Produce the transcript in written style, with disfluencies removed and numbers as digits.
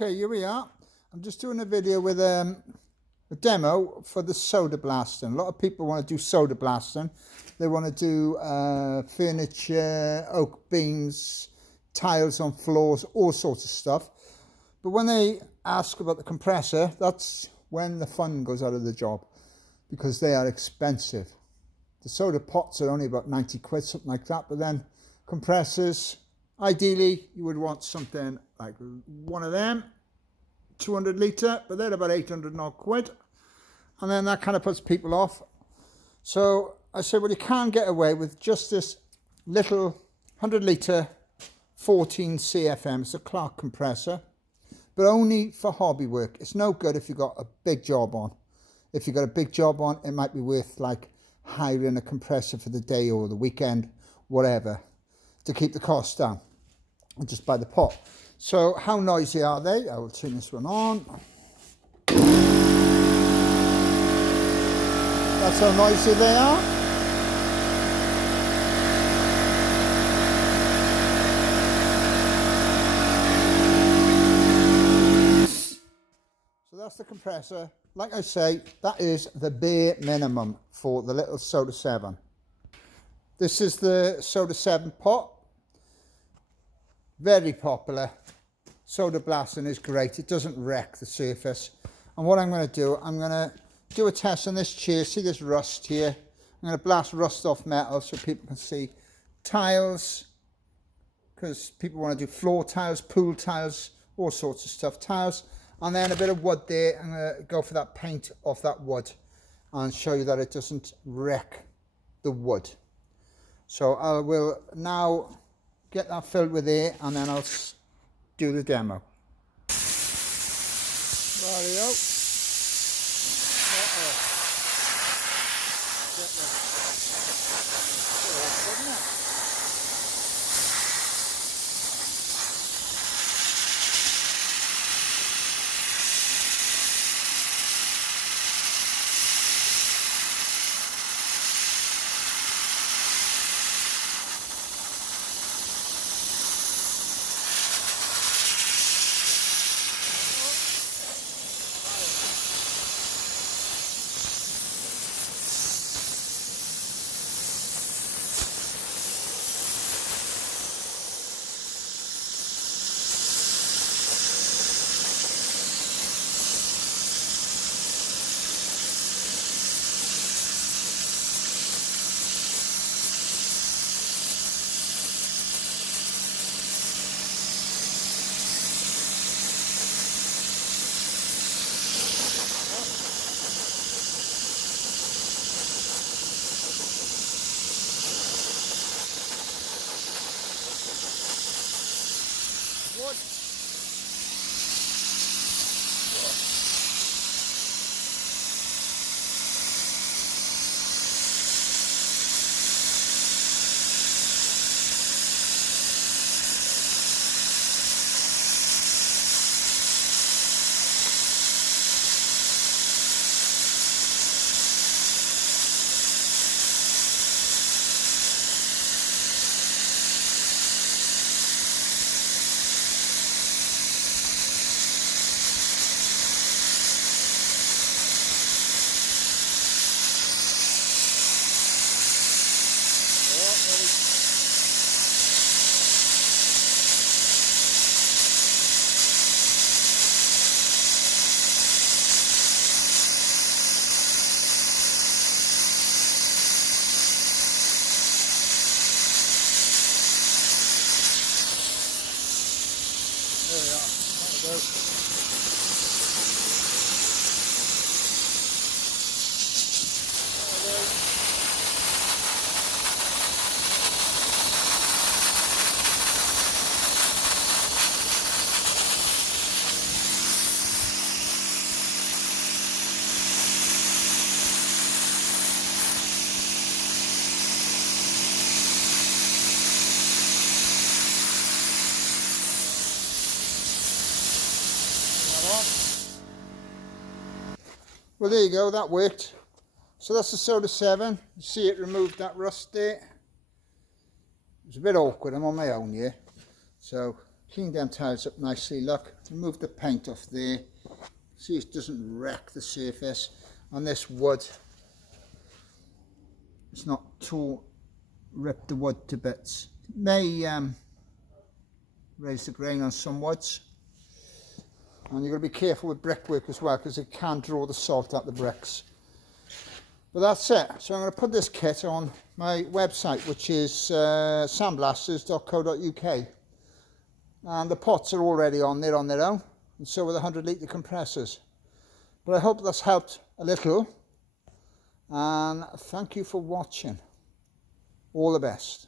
Okay, here we are. I'm just doing a video with a demo for the soda blasting. A lot of people want to do soda blasting. They want to do furniture, oak beams, tiles on floors, all sorts of stuff. But when they ask about the compressor, that's when the fun goes out of the job, because they are expensive. The soda pots are only about 90 quid, something like that. But then compressors, ideally, you would want something like one of them, 200 litre, but they're about 800 odd quid. And then that kind of puts people off. So I said, well, you can't get away with just this little 100 litre 14 CFM. It's a Clark compressor, but only for hobby work. It's no good if you've got a big job on. If you've got a big job on, it might be worth like hiring a compressor for the day or the weekend, whatever, to keep the cost down, and just buy the pot. So how noisy are they? I will turn this one on. That's how noisy they are. So that's the compressor. Like I say, that is the bare minimum for the little Soda 7. This is the Soda 7 pot. Very popular. Soda blasting is great. It doesn't wreck the surface. And what I'm going to do, I'm going to do a test on this chair. See this rust here? I'm going to blast rust off metal so people can see tiles, because people want to do floor tiles, pool tiles, all sorts of stuff. Tiles, and then a bit of wood there. I'm going to go for that paint off that wood and show you that it doesn't wreck the wood. So I will now get that filled with air, and then I'll do the demo. Rightio. Wood. There we are. That'll go. Well, there you go, that worked. So that's the Soda 7. You see it removed that rust there. It's a bit awkward, I'm on my own here. So Clean them tiles up nicely. Look, remove the paint off there. See, it doesn't wreck the surface. On this wood, it's not too rip the wood to bits. It may raise the grain on some woods. And you've got to be careful with brickwork as well, because it can draw the salt out the bricks. But that's it. So I'm going to put this kit on my website, which is sandblasters.co.uk. And the pots are already on there on their own, and so are the 100 litre compressors. But I hope that's helped a little, and thank you for watching. All the best.